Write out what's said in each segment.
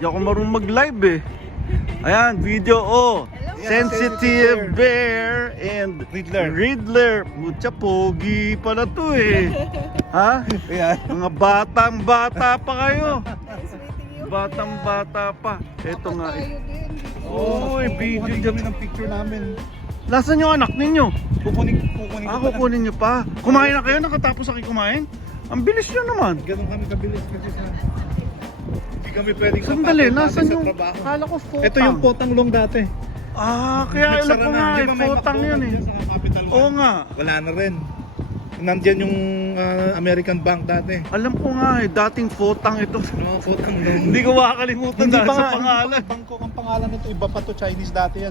Hindi ako marunong mag-live eh. Ayan, video Sensitive Bear and Riddler. Mucha pogi pala to eh. Ha? Mga batang-bata pa kayo. Batang-bata pa. Ito nga eh. Oy, video kami ng picture namin. Nasaan yung anak ninyo? Kukunin Kukunin nyo pa. Kumain na kayo? Nakatapos na kayo kumain? Ang bilis nyo naman. Ganun kami kabilis kasi sa... Hindi kami pwedeng Sandali, nasan sa yung... trabaho. Kala ko potang. Ito yung potang long dati. Kaya alam ko nga eh, potang yun eh. Oo nga. Wala na rin. Nandiyan yung American Bank dati. Alam ko nga eh, dating potang ito. Mga potang long. Hindi ko makakalimutan dahil sa pangalan. Bangko ang pangalan nito, iba pa to, Chinese dati yan.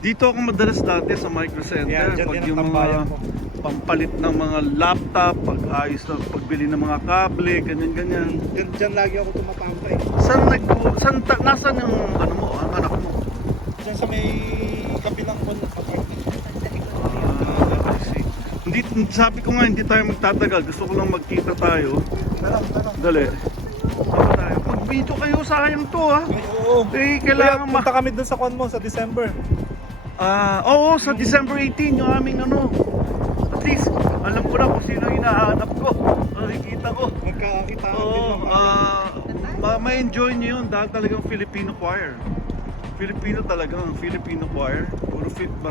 Dito ako madalas dati sa Micro Center. Yeah, dyan pag din ang yung mga tambayan ko. pampalit ng mga laptop, pag-ayos ng pagbili ng mga kable, ganyan-ganyan. Diyan lagi ako tumatambay. Nasaan yung ano mo, ang anak mo? Diyan sa may kabilang apartment. I see. Hindi, sabi ko nga hindi tayo magtatagal. Gusto ko lang magkita tayo. Tara. Dali. Saan tayo? Mag-video kayo, sayang to ha. Oo. Kailangan punta kami dun sa mo sa December. Oo, sa December 18 yung aming ano. At least, alam ko na kung sino hinahanap ko. Nakikita ko. Magkakita Oo, ma-enjoy nyo yun dahil talagang Filipino choir. Filipino talagang Filipino choir.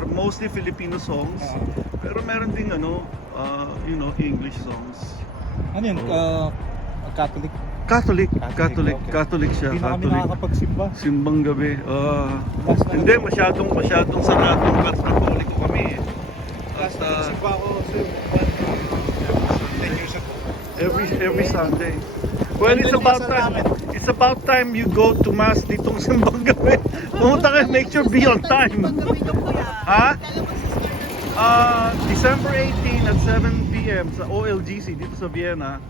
Mostly Filipino songs. Pero meron ding ano, English songs. Ano yun? Catholic? Catholic Okay. Catholic siya. Hindi na kami Catholic. nakakapagsimba. Simbang gabi. Hindi, masyadong saradong Katoliko kami eh. At Nagsimba ako sir. 10 years ago. every Sunday. Well, it's about time you go to mass ditong simbang gabi. Pumunta kayo, make sure be on time. Ha? December 18 at 7 p.m. sa OLGC dito sa Vienna.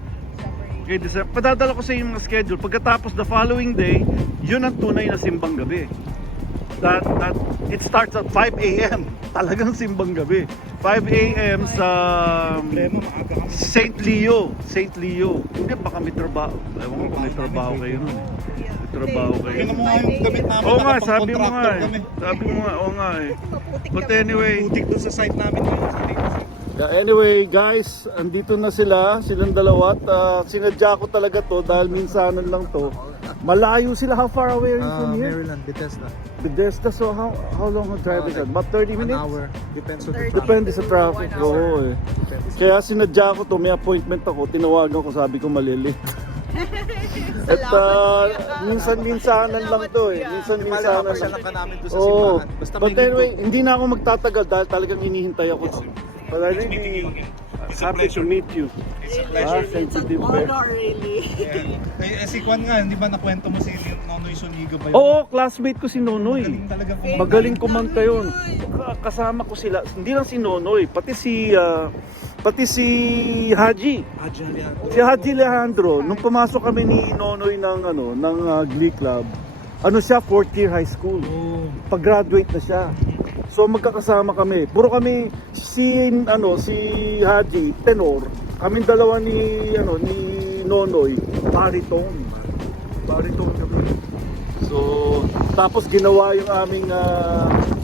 Okay, December. Padadala ko sa inyo mga schedule. Pagkatapos the following day, yun ang tunay na simbang gabi. That it starts at 5 a.m. Talagang simbang gabi. 5 a.m. sa St. Leo. Hindi, baka may trabaho. Ewan ko kung may trabaho kayo nun. May trabaho kayo. Yun mo nga yung gamit namin. Oo nga, sabi mo nga eh. kami. Oo nga eh. But anyway, Putik dun sa site namin ngayon. anyway guys, andito na silang dalawa at sinadya ko talaga to dahil minsanan lang to. Malayo sila. How far away are you from here? Maryland, Bethesda. Bethesda, so how long a drive is that? About 30 minutes? An hour. Depends on the Depende sa traffic. Oo eh. Kaya sinadya ko to, may appointment ako, tinawagan ko, sabi ko malilate. At minsan-minsanan lang to eh. Minsan-minsanan lang. ka namin doon sa Oo. simbahan. Basta But anyway, hindi na ako magtatagal dahil talagang hinihintay ako. But I really happy to meet you. It's a pleasure. Sensitive Bear. really. Si Kwan nga, hindi ba nakwento mo si Nonoy Sonigo ba yun? Oo, classmate ko si Nonoy. Galing talaga kumanta. Magaling kumanta yun. Kasama ko sila. Hindi lang si Nonoy, pati si Haji. Si Haji Alejandro, nung pumasok kami ni Nonoy ng Glee Club, siya, 4th year high school. Pag-graduate na siya. So magkakasama kami. Puro kami si Haji tenor. Kaming dalawa ni Nonoy baritone kami. So tapos ginawa yung aming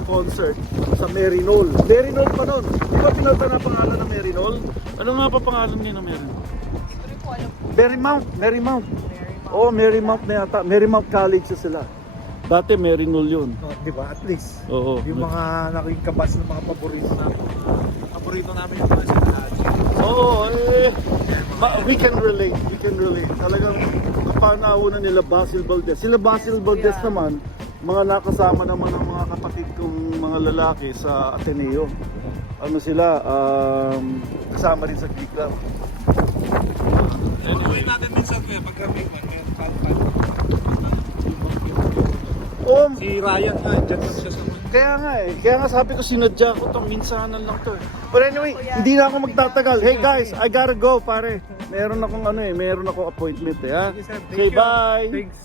concert sa Merinol pa noon. Di ba pinalta na pangalan ng Merinol? Ano nga pa pangalan niya ng Merinol? Marymount. Oh, Marymount na yata. Marymount College sila. Dati Merinol yun. Di ba? At least. Oo. Yung mga nakikabas ng mga paborito namin. Paborito namin yung mga sinasabi. Oo, we can relate. Talagang kapanahonan nila Basil Valdez. Sila Basil Valdez naman, mga nakasama naman ng mga kapatid kong mga lalaki sa Ateneo. Kasama rin sa Glee Club. Anyway, natin minsan kuya, pag kami si Ryan nga, dyan lang siya sa Kaya nga sabi ko sinadya ko to, minsanan lang to. But anyway, hindi na ako magtatagal. Hey guys, I gotta go pare. Meron akong appointment ha. Okay, bye. Thanks.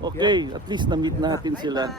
Okay, at least na-meet natin sila.